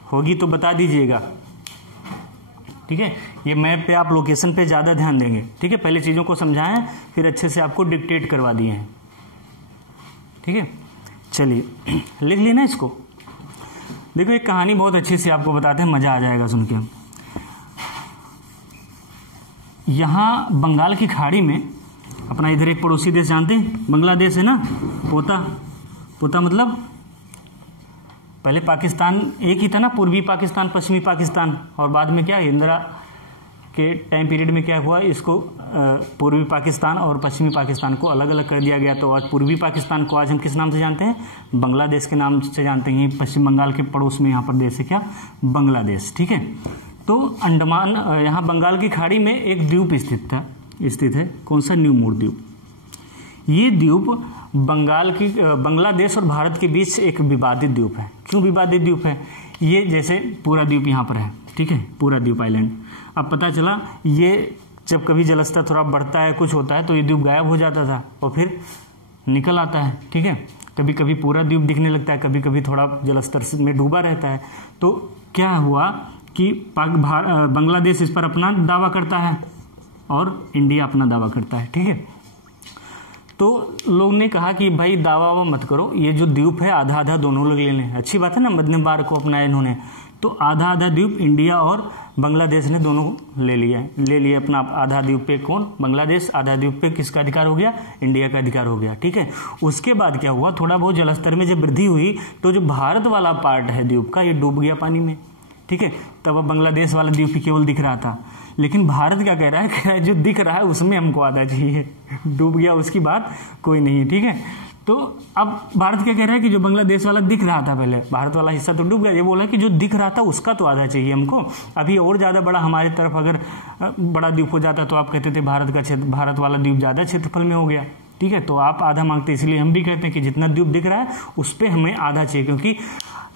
होगी तो बता दीजिएगा। ठीक है, ये मैप पे आप लोकेशन पे ज़्यादा ध्यान देंगे। ठीक है, पहले चीज़ों को समझाएं, फिर अच्छे से आपको डिक्टेट करवा दिए हैं। ठीक है, चलिए लिख लेना इसको। देखो, एक कहानी बहुत अच्छी से आपको बताते हैं, मज़ा आ जाएगा सुन के। यहाँ बंगाल की खाड़ी में अपना इधर एक पड़ोसी देश जानते हैं, बांग्लादेश है ना। पोता मतलब पहले पाकिस्तान एक ही था ना, पूर्वी पाकिस्तान, पश्चिमी पाकिस्तान, और बाद में क्या इंदिरा के टाइम पीरियड में क्या हुआ, इसको पूर्वी पाकिस्तान और पश्चिमी पाकिस्तान को अलग अलग कर दिया गया। तो आज पूर्वी पाकिस्तान को आज हम किस नाम से जानते हैं? बांग्लादेश के नाम से जानते हैं। पश्चिम बंगाल के पड़ोस में यहाँ पर देश है क्या? बांग्लादेश। ठीक है, तो अंडमान, यहाँ बंगाल की खाड़ी में एक द्वीप स्थित है। कौन सा? न्यू मूर द्वीप। ये द्वीप बांग्लादेश और भारत के बीच एक विवादित द्वीप है। क्यों विवादित द्वीप है? ये जैसे पूरा द्वीप यहाँ पर है। ठीक है, पूरा द्वीप आइलैंड। अब पता चला ये जब कभी जलस्तर थोड़ा बढ़ता है, कुछ होता है, तो ये द्वीप गायब हो जाता था और फिर निकल आता है। ठीक है, कभी कभी पूरा द्वीप दिखने लगता है, कभी कभी थोड़ा जलस्तर में डूबा रहता है। तो क्या हुआ कि बांग्लादेश इस पर अपना दावा करता है और इंडिया अपना दावा करता है। ठीक है, तो लोग ने कहा कि भाई दावा मत करो, ये जो द्वीप है आधा आधा दोनों लोग ले लें। अच्छी बात है ना, मध्यमवार को अपनाया इन्होंने। तो आधा आधा द्वीप इंडिया और बांग्लादेश ने दोनों ले लिया अपना आधा द्वीप पे। कौन? बांग्लादेश। आधा द्वीप पे किसका अधिकार हो गया? इंडिया का अधिकार हो गया। ठीक है, उसके बाद क्या हुआ, थोड़ा बहुत जलस्तर में जब वृद्धि हुई तो जो भारत वाला पार्ट है द्वीप का, ये डूब गया पानी में। ठीक है, तब अब बांग्लादेश वाला द्वीप केवल दिख रहा था, लेकिन भारत क्या कह रहा है? जो दिख रहा है उसमें हमको आधा चाहिए। डूब गया उसकी बात कोई नहीं। ठीक है, तो अब भारत क्या कह रहा है कि जो बांग्लादेश वाला दिख रहा था, पहले भारत वाला हिस्सा तो डूब गया, ये बोला कि जो दिख रहा था उसका तो आधा चाहिए हमको। अभी और ज़्यादा बड़ा हमारे तरफ अगर बड़ा द्वीप हो जाता तो आप कहते थे भारत वाला द्वीप ज़्यादा क्षेत्रफल में हो गया। ठीक है, तो आप आधा मांगते, इसलिए हम भी कहते हैं कि जितना द्वीप दिख रहा है उस पर हमें आधा चाहिए, क्योंकि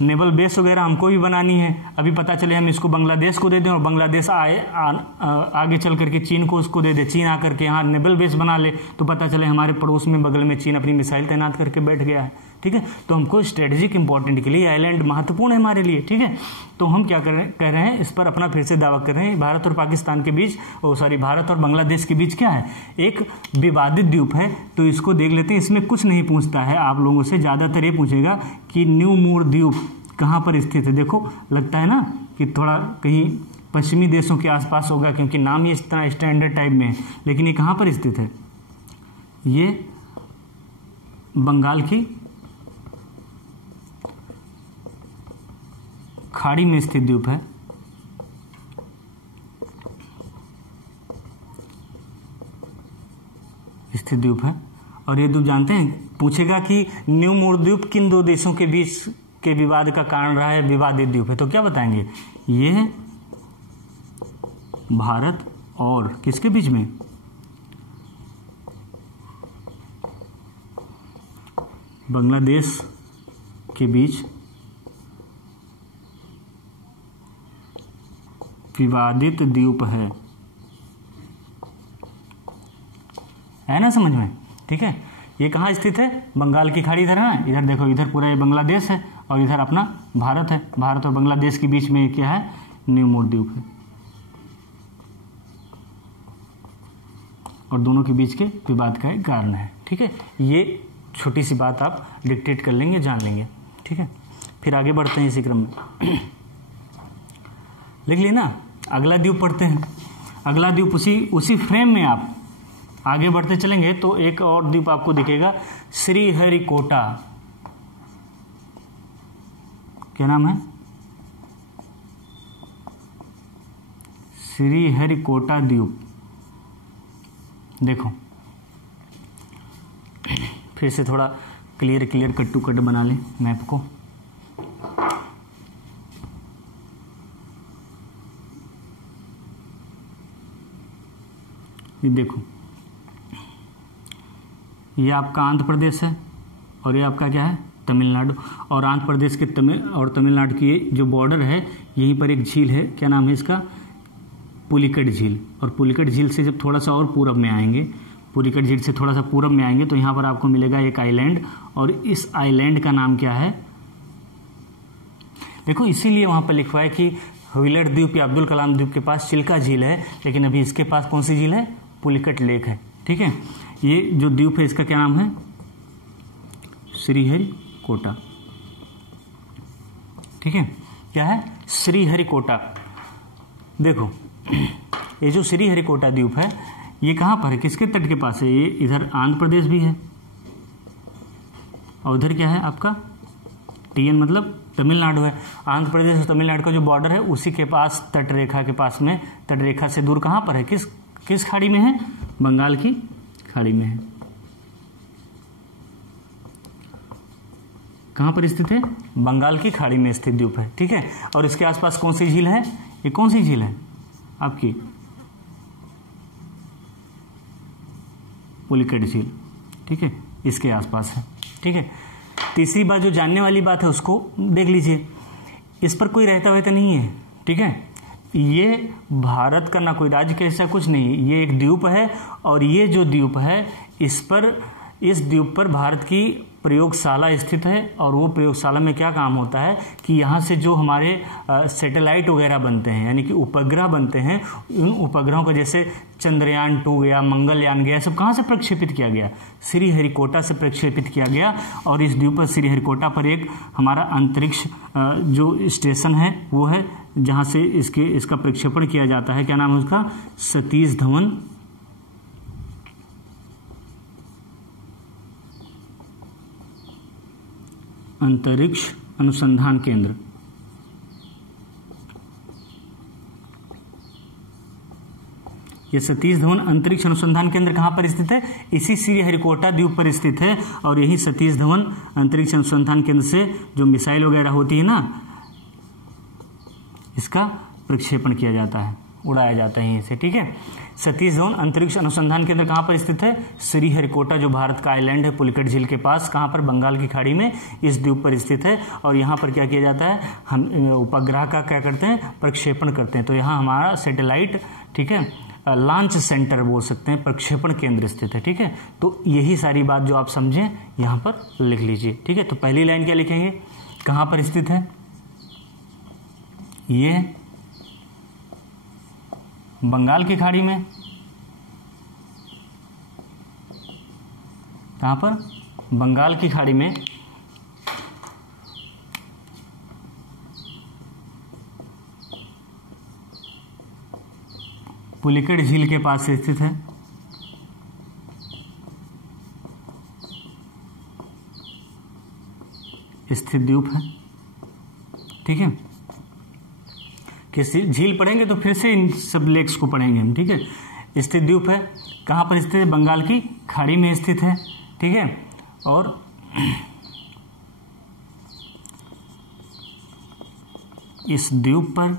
नेवल बेस वगैरह हमको भी बनानी है। अभी पता चले हम इसको बांग्लादेश को दे दें और बांग्लादेश आगे चल करके चीन को उसको दे दे, चीन आकर के यहाँ नेवल बेस बना ले, तो पता चले हमारे पड़ोस में बगल में चीन अपनी मिसाइल तैनात करके बैठ गया है। ठीक है, तो हमको स्ट्रेटेजिक इंपॉर्टेंट के लिए आइलैंड महत्वपूर्ण है हमारे लिए। ठीक है, तो हम क्या कह रहे हैं, इस पर अपना फिर से दावा कर रहे हैं। भारत और पाकिस्तान के बीच, भारत और बांग्लादेश के बीच क्या है? एक विवादित द्वीप है। तो इसको देख लेते हैं। इसमें कुछ नहीं पूछता है आप लोगों से, ज़्यादातर ये पूछेगा कि न्यू मूर द्वीप कहाँ पर स्थित है। देखो, लगता है ना कि थोड़ा कहीं पश्चिमी देशों के आसपास होगा, क्योंकि नाम ये इस तरह स्टैंडर्ड टाइप में है, लेकिन ये कहाँ पर स्थित है? ये बंगाल की खाड़ी में स्थित द्वीप है। स्थित द्वीप है। और ये द्वीप जानते हैं, पूछेगा कि न्यू मूर द्वीप किन दो देशों के बीच के विवाद का कारण रहा है, विवादित द्वीप है, तो क्या बताएंगे? ये है भारत और किसके बीच में? बांग्लादेश के बीच विवादित द्वीप है ना समझ में? ठीक है, ये कहाँ स्थित है? बंगाल की खाड़ी इधर है ना, इधर देखो, इधर पूरा ये बांग्लादेश है और इधर अपना भारत है। भारत और बांग्लादेश के बीच में क्या है? न्यू मूर द्वीप है। और दोनों के बीच के विवाद का एक कारण है। ठीक है, ये छोटी सी बात आप डिक्टेट कर लेंगे, जान लेंगे, ठीक है। फिर आगे बढ़ते हैं इसी क्रम में। लिख लिए ना, अगला द्वीप पढ़ते हैं। अगला द्वीप उसी फ्रेम में आप आगे बढ़ते चलेंगे तो एक और द्वीप आपको दिखेगा, श्रीहरिकोटा। क्या नाम है? श्रीहरिकोटा द्वीप। देखो फिर से थोड़ा क्लियर कट टू कट बना लें मैप को। ये देखो, ये आपका आंध्र प्रदेश है और ये आपका क्या है? तमिलनाडु। और आंध्र प्रदेश के तमिलनाडु की जो बॉर्डर है, यहीं पर एक झील है, क्या नाम है इसका? पुलिकट झील। और पुलिकट झील से जब थोड़ा सा और पूरब में आएंगे, पुलिकट झील से थोड़ा सा पूरब में आएंगे तो यहाँ पर आपको मिलेगा एक आइलैंड, और इस आइलैंड का नाम क्या है? देखो इसीलिए वहाँ पर लिखवा है कि व्हीलर द्वीप या अब्दुल कलाम द्वीप के पास चिल्का झील है, लेकिन अभी इसके पास कौन सी झील है? पुलिकट लेक है, ठीक है। ये जो द्वीप है इसका क्या नाम है? श्रीहरिकोटा, ठीक है। क्या है? श्रीहरिकोटा। देखो ये जो श्रीहरिकोटा द्वीप है ये कहाँ पर है? किसके तट के पास है? ये इधर आंध्र प्रदेश भी है और उधर क्या है आपका? TN मतलब तमिलनाडु है। आंध्र प्रदेश और तमिलनाडु का जो बॉर्डर है उसी के पास, तट रेखा के पास में, तट रेखा से दूर कहाँ पर है? किस खाड़ी में है? बंगाल की खाड़ी में है। कहाँ पर स्थित है? बंगाल की खाड़ी में स्थित द्वीप है, ठीक है। और इसके आसपास कौन सी झील है? ये कौन सी झील है आपकी? पुलिकट झील, ठीक है, इसके आसपास है, ठीक है। तीसरी बात जो जानने वाली बात है उसको देख लीजिए। इस पर कोई रहता हुआ तो नहीं है, ठीक है। ये भारत का ना कोई राज्य का हिस्सा, कुछ नहीं, ये एक द्वीप है। और ये जो द्वीप है इस द्वीप पर भारत की प्रयोगशाला स्थित है। और वो प्रयोगशाला में क्या काम होता है कि यहाँ से जो हमारे सैटेलाइट वगैरह बनते हैं, यानी कि उपग्रह बनते हैं, उन उपग्रहों को जैसे चंद्रयान 2 गया, मंगलयान गया, सब कहाँ से प्रक्षेपित किया गया? श्रीहरिकोटा से प्रक्षेपित किया गया। और इस द्वीप पर श्रीहरिकोटा पर एक हमारा अंतरिक्ष जो स्टेशन है वो है, जहाँ से इसका प्रक्षेपण किया जाता है। क्या नाम है उसका? सतीश धवन अंतरिक्ष अनुसंधान केंद्र। ये सतीश धवन अंतरिक्ष अनुसंधान केंद्र कहां पर स्थित है? इसी श्रीहरिकोटा द्वीप पर स्थित है। और यही सतीश धवन अंतरिक्ष अनुसंधान केंद्र से जो मिसाइल वगैरह होती है ना, इसका प्रक्षेपण किया जाता है, उड़ाया जाता है यहीं से, ठीक है। सतीश धवन अंतरिक्ष अनुसंधान केंद्र कहाँ पर स्थित है? श्रीहरिकोटा, जो भारत का आइलैंड है पुलिकट झील के पास, कहाँ पर? बंगाल की खाड़ी में, इस द्वीप पर स्थित है। और यहाँ पर क्या किया जाता है? हम उपग्रह का क्या करते हैं? प्रक्षेपण करते हैं। तो यहाँ हमारा सैटेलाइट, ठीक है, लॉन्च सेंटर बोल सकते हैं, प्रक्षेपण केंद्र स्थित है, ठीक है। तो यही सारी बात जो आप समझें यहाँ पर लिख लीजिए, ठीक है। तो पहली लाइन क्या लिखेंगे? कहाँ पर स्थित है? ये बंगाल की खाड़ी में। कहां पर? बंगाल की खाड़ी में। पुलिकट झील के पास स्थित है। स्थित द्वीप है, ठीक है। किसी झील पढ़ेंगे तो फिर से इन सब लेक्स को पढ़ेंगे हम, ठीक है। स्थित द्वीप है, कहाँ पर स्थित है? बंगाल की खाड़ी में स्थित है, ठीक है। और इस द्वीप पर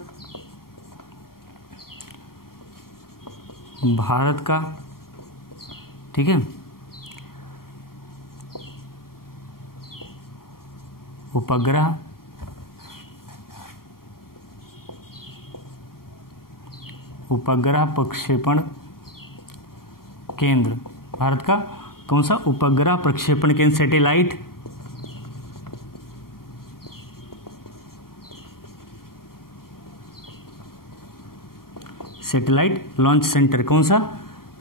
भारत का, ठीक है, उपग्रह प्रक्षेपण केंद्र, भारत का कौन सा? उपग्रह प्रक्षेपण केंद्र, सैटेलाइट लॉन्च सेंटर, कौन सा?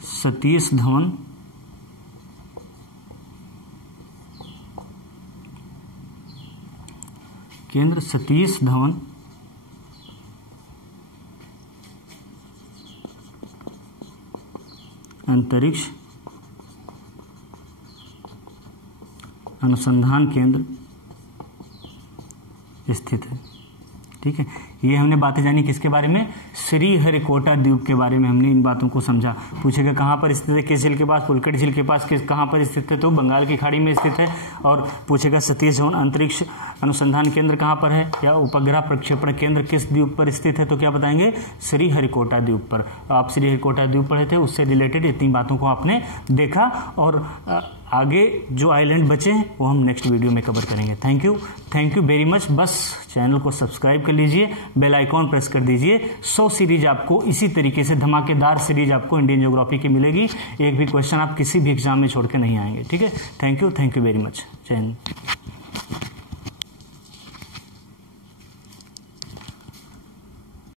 सतीश धवन केंद्र सतीश धवन अंतरिक्ष अनुसंधान केंद्र स्थित है। ठीक है, ये हमने बातें जानी किसके बारे में, श्रीहरिकोटा द्वीप के बारे में हमने इन बातों को समझा। पूछेगा कहाँ पर स्थित है, किस झील के पास, पुलकेट झील के पास, किस कहाँ पर स्थित है, तो बंगाल की खाड़ी में स्थित है। और पूछेगा सतीश धवन अंतरिक्ष अनुसंधान केंद्र कहाँ पर है, या उपग्रह प्रक्षेपण केंद्र किस द्वीप पर स्थित है, तो क्या बताएंगे, श्रीहरिकोटा द्वीप पर। आप श्रीहरिकोटा द्वीप पढ़े थे, उससे रिलेटेड इतनी बातों को आपने देखा। और आगे जो आइलैंड बचे हैं वो हम नेक्स्ट वीडियो में कवर करेंगे। Thank you very much. बस चैनल को सब्सक्राइब कर लीजिए, बेल आइकॉन प्रेस कर दीजिए। 100 सीरीज आपको इसी तरीके से धमाकेदार सीरीज आपको इंडियन ज्योग्राफी की मिलेगी। एक भी क्वेश्चन आप किसी भी एग्जाम में छोड़ के नहीं आएंगे। ठीक है, थैंक यू वेरी मच। जय हिंद।